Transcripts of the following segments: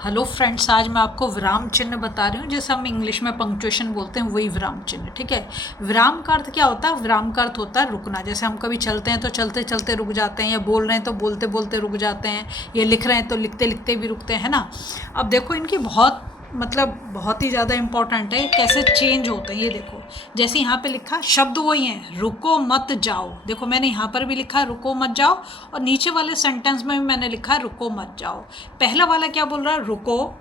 Hello friends, आज मैं आपको विराम चिन्ह बता रही हूँ। जैसे हम इंग्लिश में पंक्चुएशन बोलते हैं, वही विराम चिन्ह। ठीक है। विराम का अर्थ क्या होता है? विराम का अर्थ होता है रुकना। जैसे हम कभी चलते हैं तो चलते चलते रुक जाते हैं, या बोल रहे हैं तो बोलते बोलते रुक जाते हैं, या लिख रहे हैं तो लिखते लिखते भी रुकते हैं ना। अब देखो, इनकी बहुत ही ज़्यादा इंपॉर्टेंट है कैसे चेंज होते हैं। ये देखो, जैसे यहाँ पे लिखा, शब्द वही हैं, रुको मत जाओ। देखो मैंने यहाँ पर भी लिखा है रुको मत जाओ, और नीचे वाले सेंटेंस में भी मैंने लिखा है रुको मत जाओ। पहला वाला क्या बोल रहा है? रुको,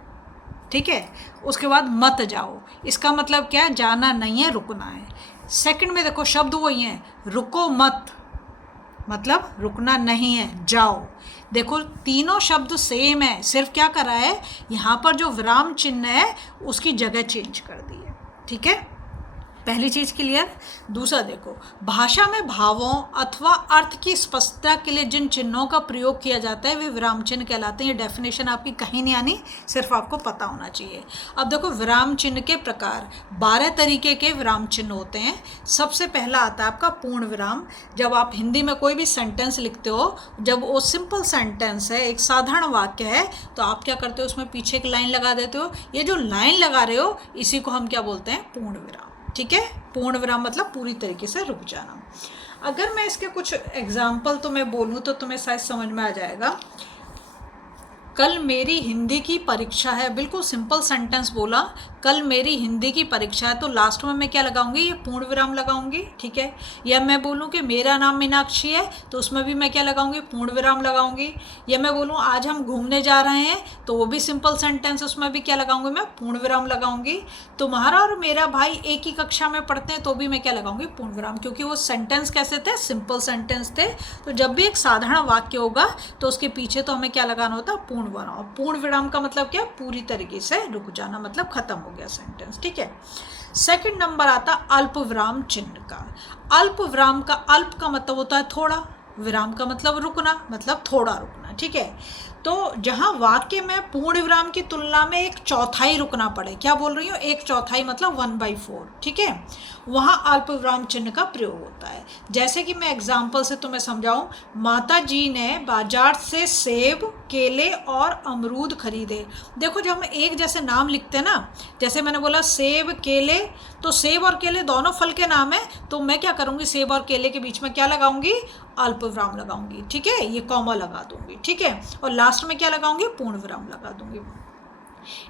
ठीक है। उसके बाद मत जाओ, इसका मतलब क्या है? जाना नहीं है, रुकना है। सेकंड में देखो, शब्द वही हैं, रुको मत मतलब रुकना नहीं है, जाओ। देखो तीनों शब्द सेम है, सिर्फ क्या करा है, यहाँ पर जो विराम चिन्ह है उसकी जगह चेंज कर दी है। ठीक है, पहली चीज़ क्लियर। दूसरा देखो, भाषा में भावों अथवा अर्थ की स्पष्टता के लिए जिन चिन्हों का प्रयोग किया जाता है वे विराम चिन्ह कहलाते हैं। ये डेफिनेशन आपकी कहीं नहीं आनी, सिर्फ आपको पता होना चाहिए। अब देखो, विराम चिन्ह के प्रकार 12 तरीके के विराम चिन्ह होते हैं। सबसे पहला आता है आपका पूर्ण विराम। जब आप हिंदी में कोई भी सेंटेंस लिखते हो, जब वो सिंपल सेंटेंस है, एक साधारण वाक्य है, तो आप क्या करते हो, उसमें पीछे एक लाइन लगा देते हो। ये जो लाइन लगा रहे हो, इसी को हम क्या बोलते हैं? पूर्ण विराम। ठीक है, पूर्ण विराम मतलब पूरी तरीके से रुक जाना। अगर मैं इसके कुछ एग्जाम्पल तुम्हें बोलूँ तो तुम्हें शायद समझ में आ जाएगा। कल मेरी हिंदी की परीक्षा है, बिल्कुल सिंपल सेंटेंस बोला, कल मेरी हिंदी की परीक्षा है, तो लास्ट में मैं क्या लगाऊंगी? ये पूर्ण विराम लगाऊंगी। ठीक है। या मैं बोलूँ कि मेरा नाम मीनाक्षी है, तो उसमें भी मैं क्या लगाऊंगी? पूर्ण विराम लगाऊंगी। या मैं बोलूँ आज हम घूमने जा रहे हैं, तो वो भी सिंपल सेंटेंस, उसमें भी क्या लगाऊंगी? मैं पूर्ण विराम लगाऊंगी। तुम्हारा और मेरा भाई एक ही कक्षा में पढ़ते हैं, तो भी मैं क्या लगाऊंगी? पूर्ण विराम, क्योंकि वो सेंटेंस कैसे थे? सिंपल सेंटेंस थे। तो जब भी एक साधारण वाक्य होगा तो उसके पीछे तो हमें क्या लगाना होता है? पूर्ण विराम। पूर्ण विराम का मतलब क्या? पूरी तरीके से रुक जाना, मतलब खत्म हो गया सेंटेंस। ठीक है। सेकंड नंबर आता अल्प विराम चिन्ह का। अल्प विराम का, अल्प का मतलब होता है थोड़ा, विराम का मतलब रुकना, मतलब थोड़ा रुकना। ठीक है। तो जहां वाक्य में पूर्ण विराम की तुलना में एक चौथाई रुकना पड़े, क्या बोल रही हूँ? एक चौथाई मतलब 1/4। ठीक है, वहां अल्प विराम चिन्ह का प्रयोग होता है। जैसे कि मैं एग्जाम्पल से तुम्हें समझाऊं, माता जी ने बाजार से सेब, केले और अमरूद खरीदे। देखो, जब हम एक जैसे नाम लिखते हैं ना, जैसे मैंने बोला सेब, केले, तो सेब और केले दोनों फल के नाम है, तो मैं क्या करूँगी? सेब और केले के बीच में क्या लगाऊंगी? अल्प विराम लगाऊंगी। ठीक है, ये कॉमा लगा दूंगी। ठीक है, और लास्ट में क्या लगाऊंगी? पूर्ण विराम लगा दूंगी।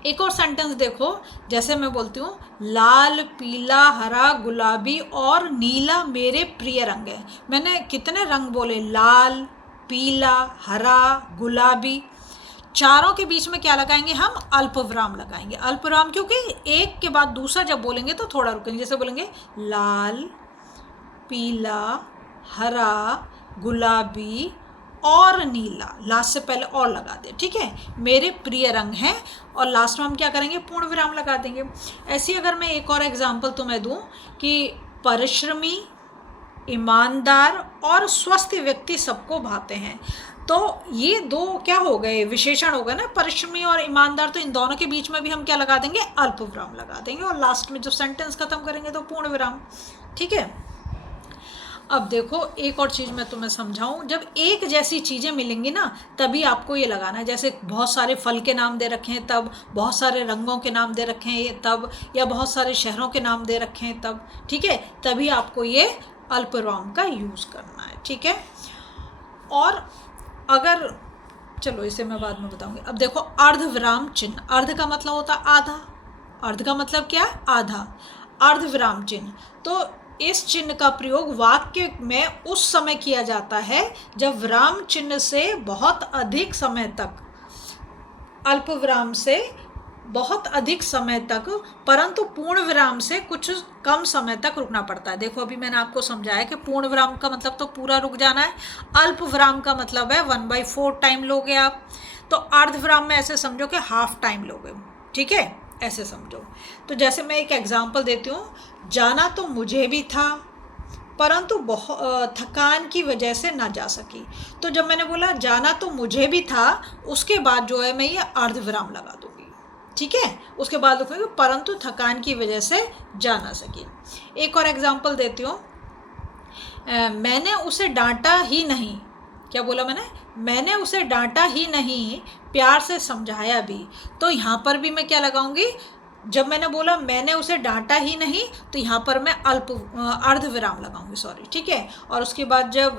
एक और सेंटेंस देखो, जैसे मैं बोलती हूँ, लाल, पीला, हरा, गुलाबी और नीला मेरे प्रिय रंग है। मैंने कितने रंग बोले? लाल, पीला, हरा, गुलाबी। चारों के बीच में क्या लगाएंगे हम? अल्प विराम लगाएंगे। अल्प विराम क्योंकि एक के बाद दूसरा जब बोलेंगे तो थोड़ा रुकेंगे। जैसे बोलेंगे लाल, पीला, हरा, गुलाबी और नीला, लास्ट से पहले और लगा दे। ठीक है, मेरे प्रिय रंग हैं, और लास्ट में हम क्या करेंगे? पूर्ण विराम लगा देंगे। ऐसी अगर मैं एक और एग्जांपल तुम्हें दूं कि परिश्रमी, ईमानदार और स्वस्थ व्यक्ति सबको भाते हैं, तो ये दो क्या हो गए? विशेषण हो गए ना, परिश्रमी और ईमानदार। तो इन दोनों के बीच में भी हम क्या लगा देंगे? अल्प विराम लगा देंगे, और लास्ट में जब सेंटेंस खत्म करेंगे तो पूर्ण विराम। ठीक है। अब देखो, एक और चीज़ मैं तुम्हें समझाऊं, जब एक जैसी चीज़ें मिलेंगी ना, तभी आपको ये लगाना है। जैसे बहुत सारे फल के नाम दे रखे हैं तब, बहुत सारे रंगों के नाम दे रखे हैं तब, या बहुत सारे शहरों के नाम दे रखे हैं तब। ठीक है, तभी आपको ये अल्प विराम का यूज़ करना है। ठीक है। और अगर, चलो इसे मैं बाद में बताऊंगी। अब देखो, अर्ध विराम चिन्ह। अर्ध का मतलब होता है आधा। अर्ध का मतलब क्या है? आधा। अर्ध विराम चिन्ह, तो इस चिन्ह का प्रयोग वाक्य में उस समय किया जाता है जब विराम चिन्ह से बहुत अधिक समय तक, अल्प विराम से बहुत अधिक समय तक, परंतु पूर्ण विराम से कुछ कम समय तक रुकना पड़ता है। देखो, अभी मैंने आपको समझाया कि पूर्ण विराम का मतलब तो पूरा रुक जाना है, अल्प विराम का मतलब है 1/4 टाइम लोगे आप, तो अर्ध विराम में ऐसे समझो कि हाफ टाइम लोगे। ठीक है, ऐसे समझो। तो जैसे मैं एक एग्जांपल देती हूँ, जाना तो मुझे भी था परंतु बहुत थकान की वजह से ना जा सकी। तो जब मैंने बोला जाना तो मुझे भी था, उसके बाद जो है मैं ये अर्ध विराम लगा दूंगी। ठीक है, उसके बाद लिखूंगी परंतु थकान की वजह से जा ना सकी। एक और एग्जांपल देती हूँ, मैंने उसे डांटा ही नहीं। क्या बोला मैंने? मैंने उसे डांटा ही नहीं, प्यार से समझाया भी, तो यहाँ पर भी मैं क्या लगाऊंगी, जब मैंने बोला मैंने उसे डांटा ही नहीं, तो यहाँ पर मैं अर्ध विराम लगाऊंगी, सॉरी, ठीक है। और उसके बाद जब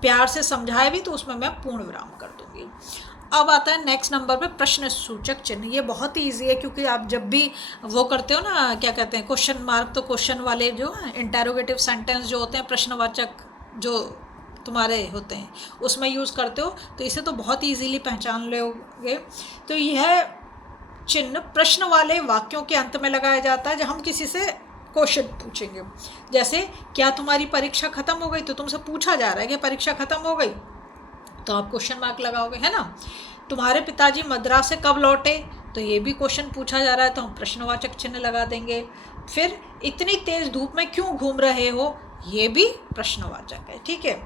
प्यार से समझाया भी, तो उसमें मैं पूर्ण विराम कर दूंगी। अब आता है नेक्स्ट नंबर पे प्रश्न सूचक चिन्ह। ये बहुत ही ईजी है, क्योंकि आप जब भी वो करते हो ना, क्या कहते हैं, क्वेश्चन मार्क, तो क्वेश्चन वाले जो इंटेरोगेटिव सेंटेंस जो होते हैं, प्रश्नवाचक जो तुम्हारे होते हैं, उसमें यूज़ करते हो, तो इसे तो बहुत ईजीली पहचान लोगे। तो यह चिन्ह प्रश्न वाले वाक्यों के अंत में लगाया जाता है, जब हम किसी से क्वेश्चन पूछेंगे। जैसे क्या तुम्हारी परीक्षा खत्म हो गई, तो तुमसे पूछा जा रहा है कि परीक्षा खत्म हो गई, तो आप क्वेश्चन मार्क लगाओगे, है ना। तुम्हारे पिताजी मद्रास से कब लौटे, तो ये भी क्वेश्चन पूछा जा रहा है, तो हम प्रश्नवाचक चिन्ह लगा देंगे। फिर इतनी तेज धूप में क्यों घूम रहे हो, ये भी प्रश्नवाचक है, ठीक है।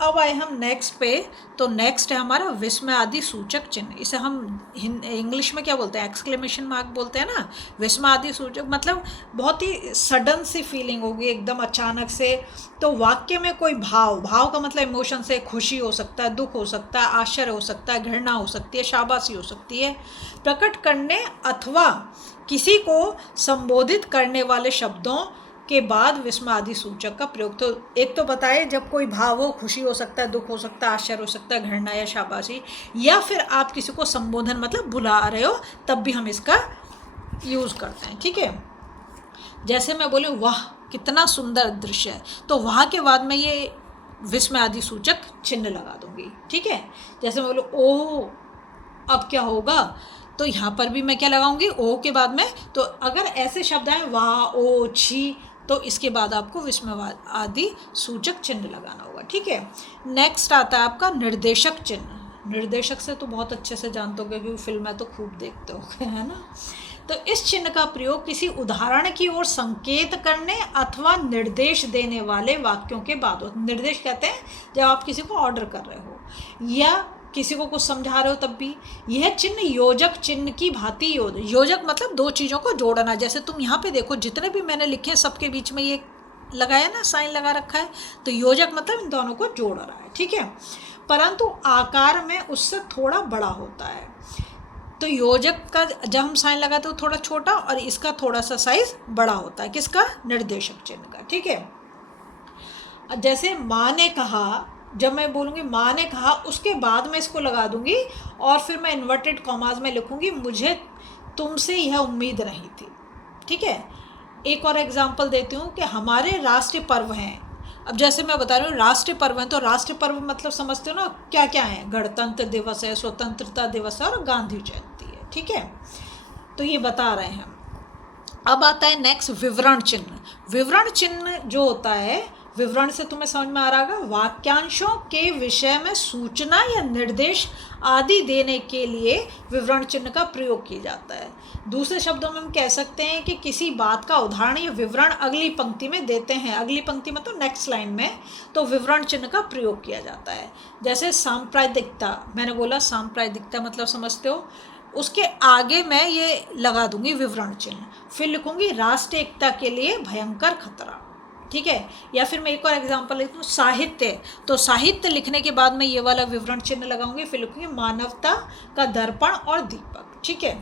अब आए हम नेक्स्ट पे, तो नेक्स्ट है हमारा विस्मय आदि सूचक चिन्ह। इसे हम इंग्लिश में क्या बोलते हैं, एक्सक्लेमेशन मार्क बोलते हैं ना। विस्मय आदि सूचक मतलब बहुत ही सडन सी फीलिंग होगी, एकदम अचानक से। तो वाक्य में कोई भाव का मतलब इमोशन से, खुशी हो सकता है, दुख हो सकता है, आश्चर्य हो सकता है, घृणा हो सकती है, शाबाशी हो सकती है, प्रकट करने अथवा किसी को संबोधित करने वाले शब्दों के बाद विस्मय आदि सूचक का प्रयोग। तो एक तो बताए जब कोई भाव हो, खुशी हो सकता है, दुख हो सकता है, आश्चर्य हो सकता है, घृणा या शाबाशी, या फिर आप किसी को संबोधन मतलब बुला रहे हो, तब भी हम इसका यूज़ करते हैं, ठीक है। जैसे मैं बोलूँ वाह कितना सुंदर दृश्य है, तो वहाँ के बाद मैं ये विस्मय आदि सूचक चिन्ह लगा दूंगी, ठीक है। जैसे मैं बोलूँ ओह अब क्या होगा, तो यहाँ पर भी मैं क्या लगाऊंगी, ओ के बाद में। तो अगर ऐसे शब्द आए वाह, ओ, छी, तो इसके बाद आपको विस्मय आदि सूचक चिन्ह लगाना होगा, ठीक है। नेक्स्ट आता है आपका निर्देशक चिन्ह। निर्देशक से तो बहुत अच्छे से जानते होगे, क्योंकि फिल्में तो खूब देखते होगे, है ना। तो इस चिन्ह का प्रयोग किसी उदाहरण की ओर संकेत करने अथवा निर्देश देने वाले वाक्यों के बाद हो। निर्देश कहते हैं जब आप किसी को ऑर्डर कर रहे हो या किसी को कुछ समझा रहे हो, तब भी। यह चिन्ह योजक चिन्ह की भांति योजक मतलब दो चीज़ों को जोड़ना। जैसे तुम यहाँ पे देखो, जितने भी मैंने लिखे हैं सबके बीच में ये लगाया ना, साइन लगा रखा है, तो योजक मतलब इन दोनों को जोड़ रहा है, ठीक है। परंतु आकार में उससे थोड़ा बड़ा होता है। तो योजक का जब हम साइन लगाते हैं तो थोड़ा छोटा, और इसका थोड़ा सा साइज बड़ा होता है, किसका, निर्देशक चिन्ह का, ठीक है। जैसे माँ ने कहा, जब मैं बोलूँगी माँ ने कहा, उसके बाद मैं इसको लगा दूँगी, और फिर मैं इन्वर्टेड कॉमास में लिखूँगी मुझे तुमसे यह उम्मीद नहीं थी, ठीक है। एक और एग्जांपल देती हूँ कि हमारे राष्ट्रीय पर्व हैं। अब जैसे मैं बता रही हूँ राष्ट्रीय पर्व हैं, तो राष्ट्रीय पर्व मतलब समझते हो ना क्या क्या है, गणतंत्र दिवस है, स्वतंत्रता दिवस है, और गांधी जयंती है, ठीक है। तो ये बता रहे हैं। अब आता है नेक्स्ट विवरण चिन्ह। विवरण चिन्ह जो होता है, विवरण से तुम्हें समझ में आ रहा होगा, वाक्यांशों के विषय में सूचना या निर्देश आदि देने के लिए विवरण चिन्ह का प्रयोग किया जाता है। दूसरे शब्दों में हम कह सकते हैं कि किसी बात का उदाहरण या विवरण अगली पंक्ति में देते हैं, अगली पंक्ति में तो नेक्स्ट लाइन में, तो विवरण चिन्ह का प्रयोग किया जाता है। जैसे सांप्रदायिकता, मैंने बोला सांप्रदायिकता मतलब समझते हो, उसके आगे मैं ये लगा दूंगी विवरण चिन्ह, फिर लिखूंगी राष्ट्रीय एकता के लिए भयंकर खतरा, ठीक है। या फिर मैं एक और एग्जांपल लेती हूँ, साहित्य, तो साहित्य लिखने के बाद मैं ये वाला विवरण चिन्ह लगाऊंगी, फिर लिखूंगी मानवता का दर्पण और दीपक, ठीक है।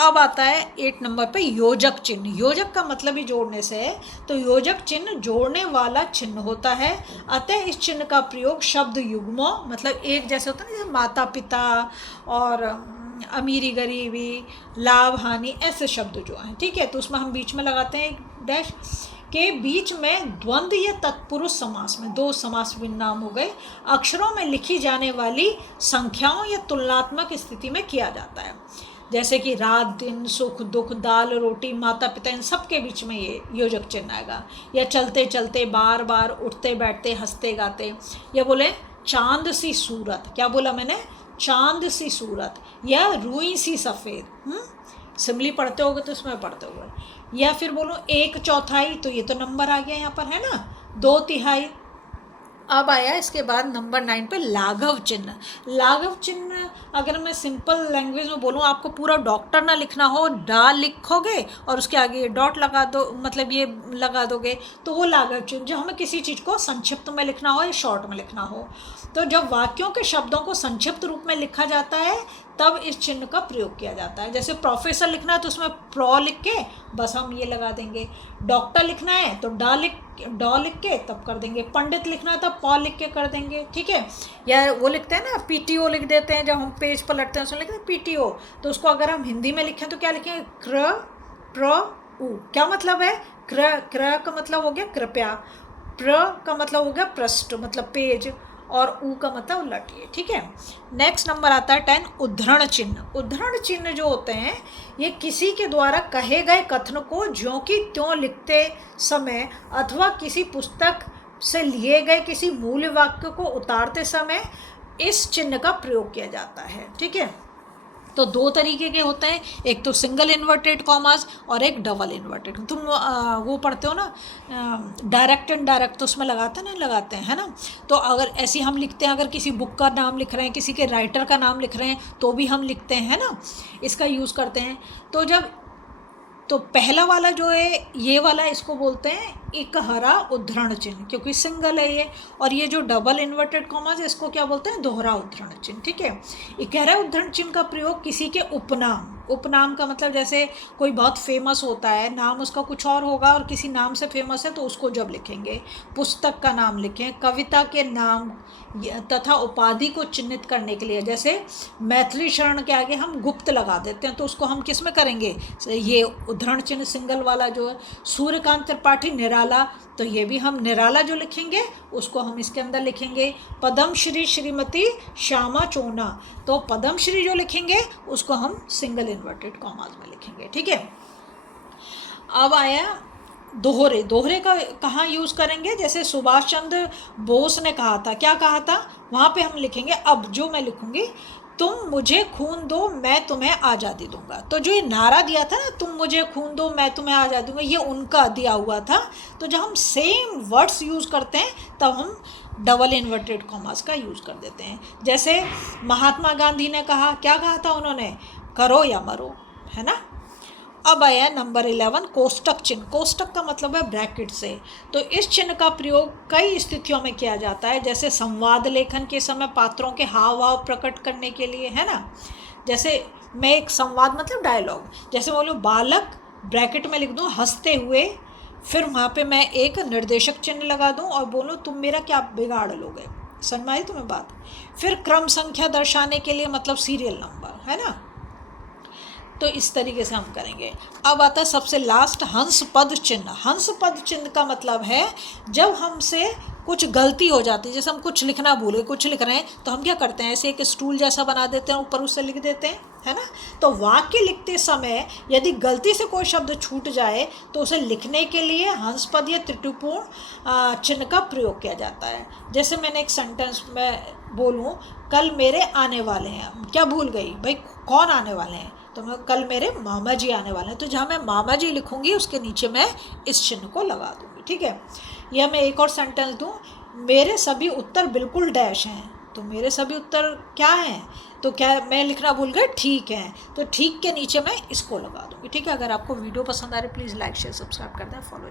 अब आता है 8 नंबर पे योजक चिन्ह। योजक का मतलब ही जोड़ने से है, तो योजक चिन्ह जोड़ने वाला चिन्ह होता है। अतः इस चिन्ह का प्रयोग शब्द युग्मों मतलब एक जैसे होता है ना, जैसे माता पिता और अमीरी गरीबी, लाभ हानि, ऐसे शब्द जो हैं, ठीक है। तो उसमें हम बीच में लगाते हैं एक डैश, के बीच में द्वंद्व या तत्पुरुष समास में, दो समास विन्नाम हो गए, अक्षरों में लिखी जाने वाली संख्याओं या तुलनात्मक स्थिति में किया जाता है। जैसे कि रात दिन, सुख दुख, दाल रोटी, माता पिता, इन सब के बीच में ये योजक चिन्ह आएगा। या चलते चलते, बार बार, उठते बैठते, हंसते गाते, या बोले चांद सी सूरत, क्या बोला मैंने, चांद सी सूरत, या रूई सी सफ़ेद, सिमली पढ़ते होगे तो इसमें पढ़ते होगे। या फिर बोलो 1/4, तो ये तो नंबर आ गया यहाँ पर, है ना, 2/3। अब आया इसके बाद नंबर 9 पे लाघव चिन्ह। लाघव चिन्ह अगर मैं सिंपल लैंग्वेज में बोलूँ, आपको पूरा डॉक्टर ना लिखना हो, डा लिखोगे और उसके आगे डॉट लगा दो, मतलब ये लगा दोगे, तो वो लाघव चिन्ह। जब हमें किसी चीज़ को संक्षिप्त में लिखना हो या शॉर्ट में लिखना हो, तो जब वाक्यों के शब्दों को संक्षिप्त रूप में लिखा जाता है तब इस चिन्ह का प्रयोग किया जाता है। जैसे प्रोफेसर लिखना है तो उसमें प्रो लिख के बस हम ये लगा देंगे, डॉक्टर लिखना है तो डॉ लिख के तब कर देंगे, पंडित लिखना है तब पॉ लिख के कर देंगे, ठीक है। या वो लिखते हैं ना PTO लिख देते हैं, जब हम पेज पर लटते हैं उसमें लिखते हैं PTO, तो उसको अगर हम हिंदी में लिखें तो क्या लिखेंगे, क्र प्र उ। क्या मतलब है, क्र का मतलब हो गया कृपया, प्र का मतलब हो गया पृष्ठ मतलब पेज, और उ का मतलब उलटिए, ठीक है। नेक्स्ट नंबर आता है 10 उद्धरण चिन्ह। उद्धरण चिन्ह जो होते हैं ये किसी के द्वारा कहे गए कथन को ज्यों की त्यों लिखते समय अथवा किसी पुस्तक से लिए गए किसी मूल वाक्य को उतारते समय इस चिन्ह का प्रयोग किया जाता है, ठीक है। तो दो तरीके के होते हैं, एक तो सिंगल इन्वर्टेड कॉमास और एक डबल इन्वर्टेड। तुम वो पढ़ते हो ना डायरेक्ट एंड डायरेक्ट, तो उसमें लगाते हैं ना, लगाते हैं, है ना। तो अगर ऐसे हम लिखते हैं, अगर किसी बुक का नाम लिख रहे हैं, किसी के राइटर का नाम लिख रहे हैं तो भी हम लिखते हैं, है ना, इसका यूज़ करते हैं। तो पहला वाला जो है ये वाला, इसको बोलते हैं इकहरा उद्धरण चिन्ह, क्योंकि सिंगल है ये। और ये जो डबल इन्वर्टेड कॉमास है इसको क्या बोलते हैं, दोहरा उद्धरण चिन्ह, ठीक है। इकहरा उद्धरण चिन्ह का प्रयोग किसी के उपनाम का मतलब जैसे कोई बहुत फेमस होता है, नाम उसका कुछ और होगा और किसी नाम से फेमस है तो उसको जब लिखेंगे, पुस्तक का नाम लिखें, कविता के नाम तथा उपाधि को चिन्हित करने के लिए, जैसे मैथिली शरण के आगे हम गुप्त लगा देते हैं तो उसको हम किस में करेंगे, ये उद्धरण चिन्ह सिंगल वाला जो है। सूर्यकांत त्रिपाठी निराला, तो ये भी हम निराला जो लिखेंगे उसको हम इसके अंदर लिखेंगे। पद्म श्री श्रीमती श्यामा चोना, तो पद्म श्री जो लिखेंगे उसको हम सिंगल इन्वर्टेड कॉमास में लिखेंगे, ठीक है। अब आया दोहरे का कहाँ यूज़ करेंगे, जैसे सुभाष चंद्र बोस ने कहा था, क्या कहा था, वहाँ पे हम लिखेंगे, अब जो मैं लिखूँगी, तुम मुझे खून दो मैं तुम्हें आज़ादी दूंगा। तो जो ये नारा दिया था ना, तुम मुझे खून दो मैं तुम्हें आज़ादी दूंगा, ये उनका दिया हुआ था। तो जब हम सेम वर्ड्स यूज़ करते हैं तब हम डबल इन्वर्टेड कॉमास का यूज़ कर देते हैं। जैसे महात्मा गांधी ने कहा, क्या कहा था उन्होंने, करो या मरो, है ना। अब आया नंबर 11 कोष्टक चिन्ह। कोष्टक का मतलब है ब्रैकेट से। तो इस चिन्ह का प्रयोग कई स्थितियों में किया जाता है, जैसे संवाद लेखन के समय पात्रों के हाव भाव प्रकट करने के लिए, है ना। जैसे मैं एक संवाद मतलब डायलॉग, जैसे बोलो बालक ब्रैकेट में लिख दूँ हंसते हुए, फिर वहाँ पे मैं एक निर्देशक चिन्ह लगा दूँ और बोलूँ तुम मेरा क्या बिगाड़ लोगे, समझ में आई तुम्हें बात। फिर क्रम संख्या दर्शाने के लिए मतलब सीरियल नंबर, है ना। तो इस तरीके से हम करेंगे। अब आता है सबसे लास्ट हंस पद चिन्ह। हंस पद चिन्ह का मतलब है जब हमसे कुछ गलती हो जाती है, जैसे हम कुछ लिखना भूल गए, कुछ लिख रहे हैं तो हम क्या करते हैं, ऐसे एक स्टूल जैसा बना देते हैं, ऊपर उससे लिख देते हैं, है ना। तो वाक्य लिखते समय यदि गलती से कोई शब्द छूट जाए तो उसे लिखने के लिए हंस पद या त्रुटिपूर्ण चिन्ह का प्रयोग किया जाता है। जैसे मैंने एक सेंटेंस में बोलूँ, कल मेरे आने वाले हैं, क्या भूल गई भाई, कौन आने वाले हैं, तो मैं कल मेरे मामा जी आने वाले हैं, तो जहाँ मैं मामा जी लिखूँगी उसके नीचे मैं इस चिन्ह को लगा दूँगी, ठीक है। या मैं एक और सेंटेंस दूँ, मेरे सभी उत्तर बिल्कुल डैश हैं, तो मेरे सभी उत्तर क्या हैं, तो क्या मैं लिखना भूल गई, ठीक है, तो ठीक के नीचे मैं इसको लगा दूँगी, ठीक है। अगर आपको वीडियो पसंद आ रही प्लीज़ लाइक शेयर सब्सक्राइब कर दें, फॉलो